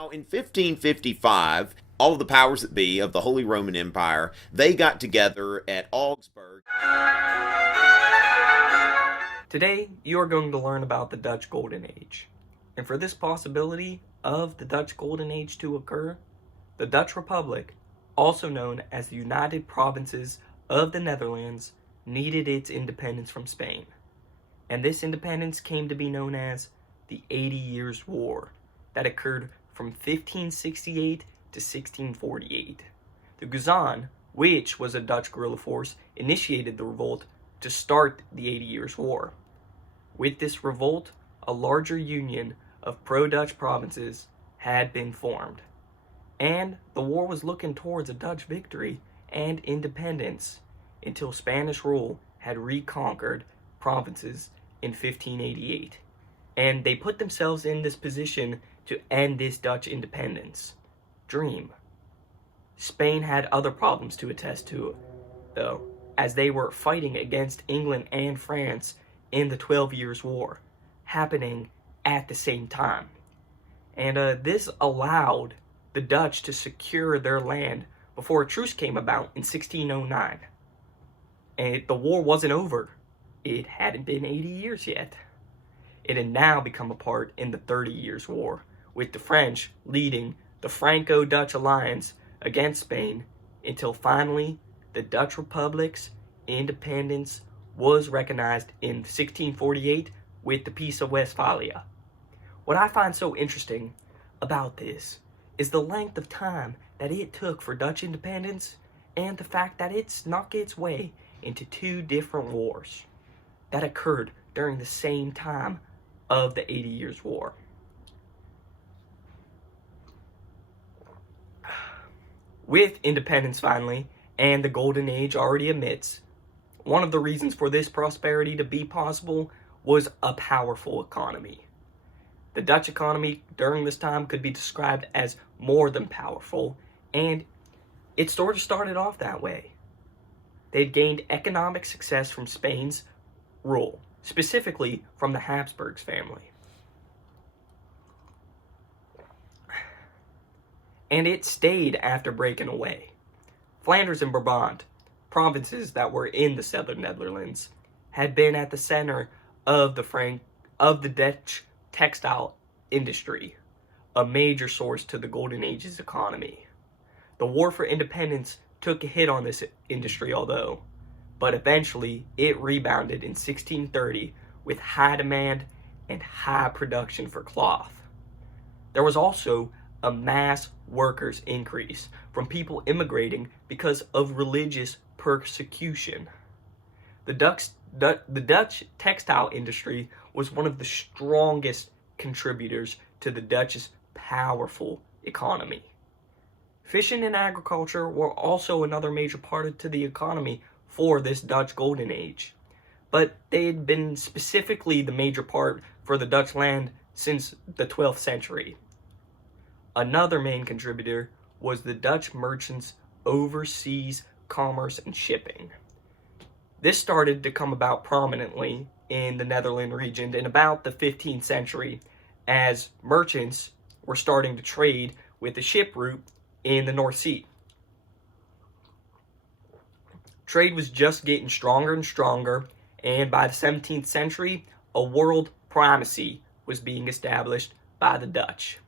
Now, in 1555, all of the powers that be of the Holy Roman Empire, they got together at Augsburg. Today, you are going to learn about the Dutch Golden Age. And for this possibility of the Dutch Golden Age to occur, the Dutch Republic, also known as the United Provinces of the Netherlands, needed its independence from Spain. And this independence came to be known as the 80 Years' War that occurred from 1568 to 1648. The Guzan, which was a Dutch guerrilla force, initiated the revolt to start the 80 Years' War. With this revolt, a larger union of pro-Dutch provinces had been formed, and the war was looking towards a Dutch victory and independence until Spanish rule had reconquered provinces in 1588, and they put themselves in this position to end this Dutch independence dream. Spain had other problems to attest to, though, as they were fighting against England and France in the 12 Years' War, happening at the same time. And this allowed the Dutch to secure their land before a truce came about in 1609. And the war wasn't over. It hadn't been 80 years yet. It had now become a part in the 30 Years' War, with the French leading the Franco-Dutch alliance against Spain until finally the Dutch Republic's independence was recognized in 1648 with the Peace of Westphalia. What I find so interesting about this is the length of time that it took for Dutch independence and the fact that it snuck its way into two different wars that occurred during the same time of the 80 Years' War. With independence finally, and the Golden Age already amidst, one of the reasons for this prosperity to be possible was a powerful economy. The Dutch economy during this time could be described as more than powerful, and it sort of started off that way. They'd gained economic success from Spain's rule, specifically from the Habsburgs family. And it stayed after breaking away. Flanders and Brabant, provinces that were in the southern Netherlands, had been at the center of the Dutch textile industry, a major source to the Golden Age's economy. The war for independence took a hit on this industry, but eventually it rebounded in 1630 with high demand and high production for cloth. There was also a mass workers increase from people immigrating because of religious persecution. The Dutch textile industry was one of the strongest contributors to the Dutch's powerful economy. Fishing and agriculture were also another major part to the economy for this Dutch Golden Age, but they had been specifically the major part for the Dutch land since the 12th century. Another main contributor was the Dutch merchants' overseas commerce and shipping. This started to come about prominently in the Netherlands region in about the 15th century, as merchants were starting to trade with the ship route in the North Sea. Trade was just getting stronger and stronger, and by the 17th century, a world primacy was being established by the Dutch,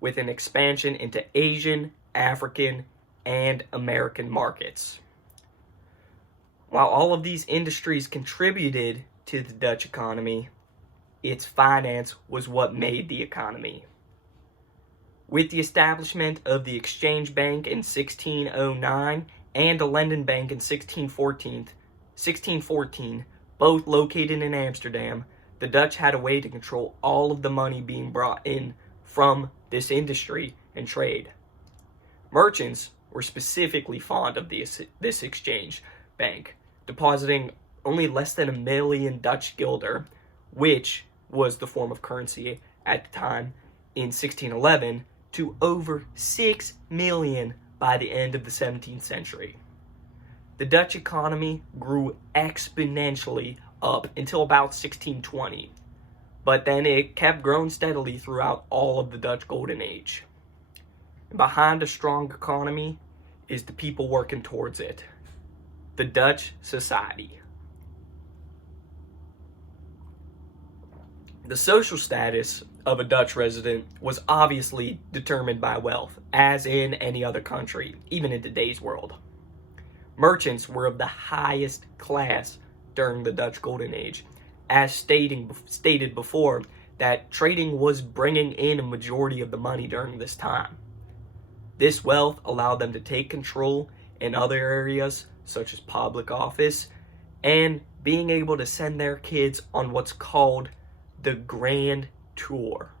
with an expansion into Asian, African, and American markets. While all of these industries contributed to the Dutch economy, its finance was what made the economy. With the establishment of the Exchange Bank in 1609 and the London Bank in 1614, both located in Amsterdam, the Dutch had a way to control all of the money being brought in from this industry and trade. Merchants were specifically fond of this exchange bank, depositing only less than 1 million Dutch guilder, which was the form of currency at the time, in 1611, to over 6 million by the end of the 17th century. The Dutch economy grew exponentially up until about 1620, but then it kept growing steadily throughout all of the Dutch Golden Age. Behind a strong economy is the people working towards it. The Dutch society. The social status of a Dutch resident was obviously determined by wealth, as in any other country, even in today's world. Merchants were of the highest class during the Dutch Golden Age, as stated before, that trading was bringing in a majority of the money during this time. This wealth allowed them to take control in other areas, such as public office, and being able to send their kids on what's called the Grand Tour.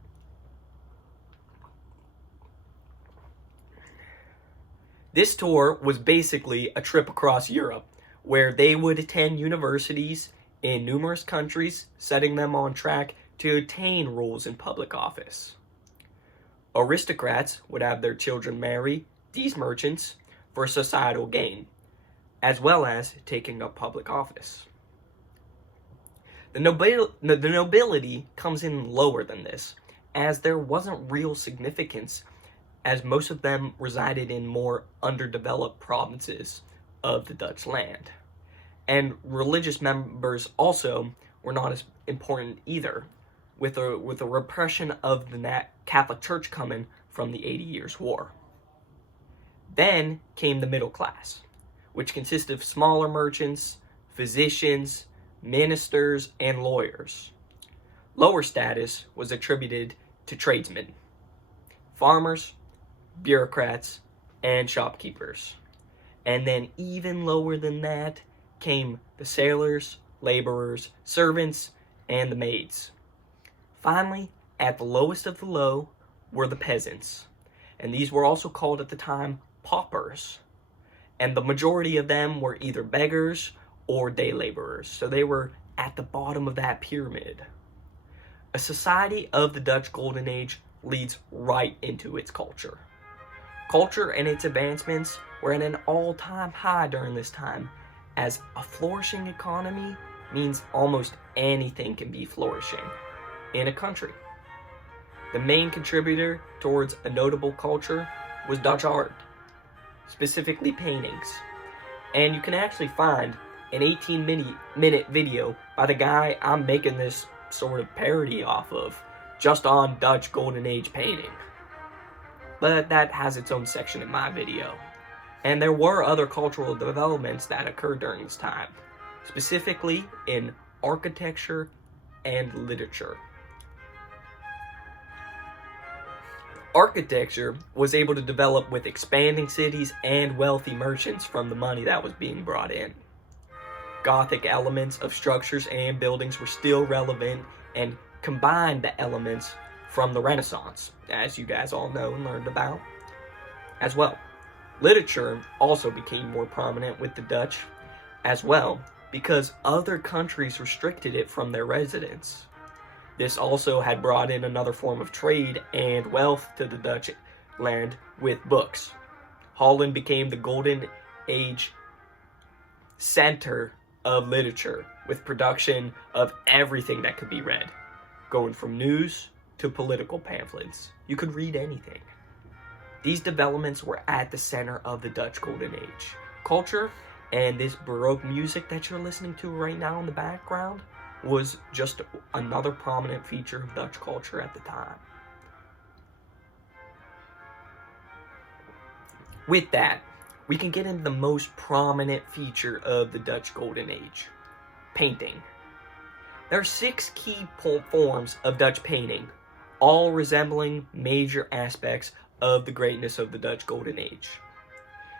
This tour was basically a trip across Europe, where they would attend universities in numerous countries, setting them on track to attain roles in public office. Aristocrats would have their children marry these merchants for societal gain, as well as taking up public office. The nobility comes in lower than this, as there wasn't real significance, as most of them resided in more underdeveloped provinces of the Dutch land. And religious members also were not as important either, with a repression of the Catholic Church coming from the 80 Years' War. Then came the middle class, which consisted of smaller merchants, physicians, ministers, and lawyers. Lower status was attributed to tradesmen, farmers, bureaucrats, and shopkeepers. And then even lower than that came the sailors, laborers, servants, and the maids. Finally, at the lowest of the low were the peasants, and these were also called at the time paupers. And the majority of them were either beggars or day laborers, so they were at the bottom of that pyramid. A society of the Dutch Golden Age leads right into its culture. Culture and its advancements were at an all-time high during this time, as a flourishing economy means almost anything can be flourishing in a country. The main contributor towards a notable culture was Dutch art, specifically paintings. And you can actually find an 18-minute video by the guy I'm making this sort of parody off of, just on Dutch Golden Age painting. But that has its own section in my video. And there were other cultural developments that occurred during this time, specifically in architecture and literature. Architecture was able to develop with expanding cities and wealthy merchants from the money that was being brought in. Gothic elements of structures and buildings were still relevant and combined the elements from the Renaissance, as you guys all know and learned about, as well. Literature also became more prominent with the Dutch as well, because other countries restricted it from their residents. This also had brought in another form of trade and wealth to the Dutch land with books. Holland became the Golden Age center of literature, with production of everything that could be read, going from news to political pamphlets. You could read anything. These developments were at the center of the Dutch Golden Age. Culture and this Baroque music that you're listening to right now in the background was just another prominent feature of Dutch culture at the time. With that, we can get into the most prominent feature of the Dutch Golden Age: painting. There are 6 key forms of Dutch painting, all resembling major aspects of the greatness of the Dutch Golden Age.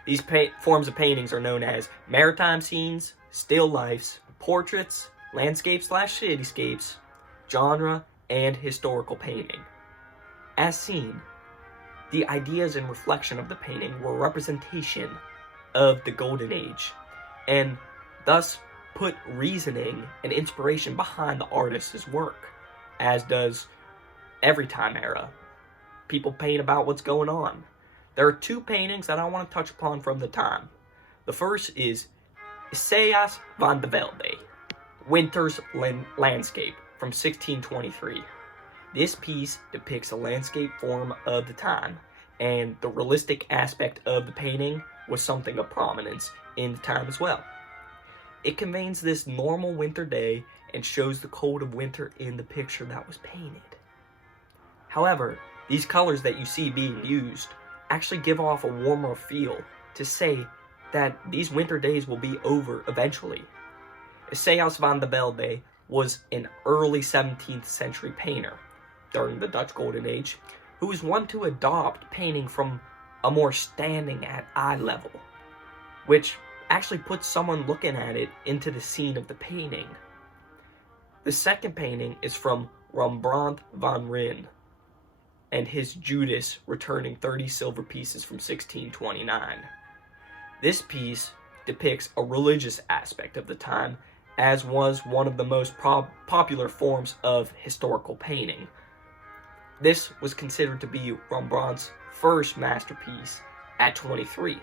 These forms of paintings are known as maritime scenes, still lifes, portraits, landscapes/cityscapes, genre, and historical painting. As seen, the ideas and reflection of the painting were a representation of the Golden Age, and thus put reasoning and inspiration behind the artist's work, as does every time era. People paint about what's going on. There are 2 paintings that I want to touch upon from the time. The first is Isaias van de Velde, Winter's Landscape, from 1623. This piece depicts a landscape form of the time, and the realistic aspect of the painting was something of prominence in the time as well. It conveys this normal winter day and shows the cold of winter in the picture that was painted. However, these colors that you see being used actually give off a warmer feel to say that these winter days will be over eventually. Esaias van de Velde was an early 17th century painter during the Dutch Golden Age who was one to adopt painting from a more standing at eye level, which actually puts someone looking at it into the scene of the painting. The second painting is from Rembrandt van Rijn and his Judas returning 30 silver pieces from 1629. This piece depicts a religious aspect of the time, as was one of the most popular forms of historical painting. This was considered to be Rembrandt's first masterpiece at 23,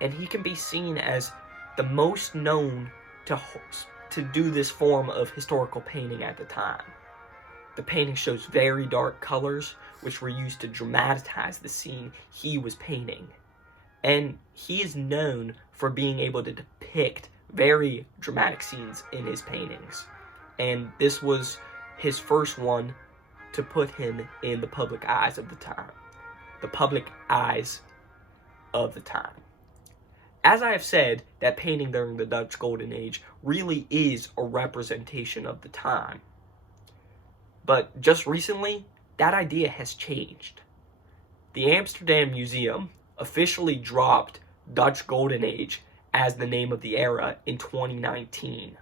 and he can be seen as the most known to do this form of historical painting at the time. The painting shows very dark colors, which were used to dramatize the scene he was painting. And he is known for being able to depict very dramatic scenes in his paintings. And this was his first one to put him in the public eyes of the time. The public eyes of the time. As I have said, that painting during the Dutch Golden Age really is a representation of the time. But just recently, that idea has changed. The Amsterdam Museum officially dropped Dutch Golden Age as the name of the era in 2019.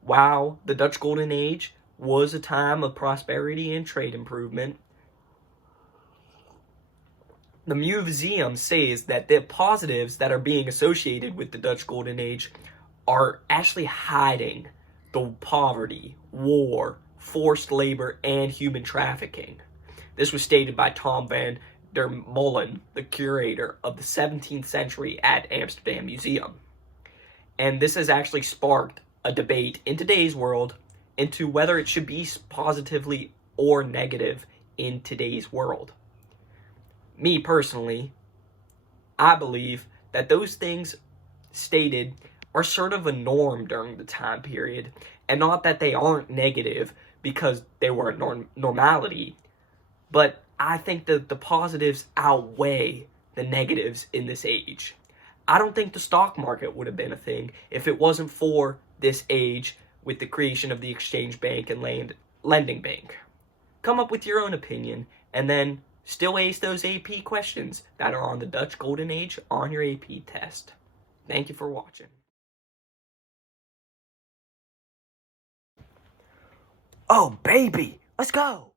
While the Dutch Golden Age was a time of prosperity and trade improvement, the museum says that the positives that are being associated with the Dutch Golden Age are actually hiding the poverty, war, forced labor, and human trafficking. This was stated by Tom van der Molen, the curator of the 17th century at Amsterdam Museum. And this has actually sparked a debate in today's world into whether it should be positively or negative in today's world. Me personally, I believe that those things stated are sort of a norm during the time period, and not that they aren't negative because they were normality, but I think that the positives outweigh the negatives in this age. I don't think the stock market would have been a thing if it wasn't for this age with the creation of the exchange bank and lending bank. Come up with your own opinion, and then still ace those AP questions that are on the Dutch Golden Age on your AP test. Thank you for watching. Oh, baby, let's go.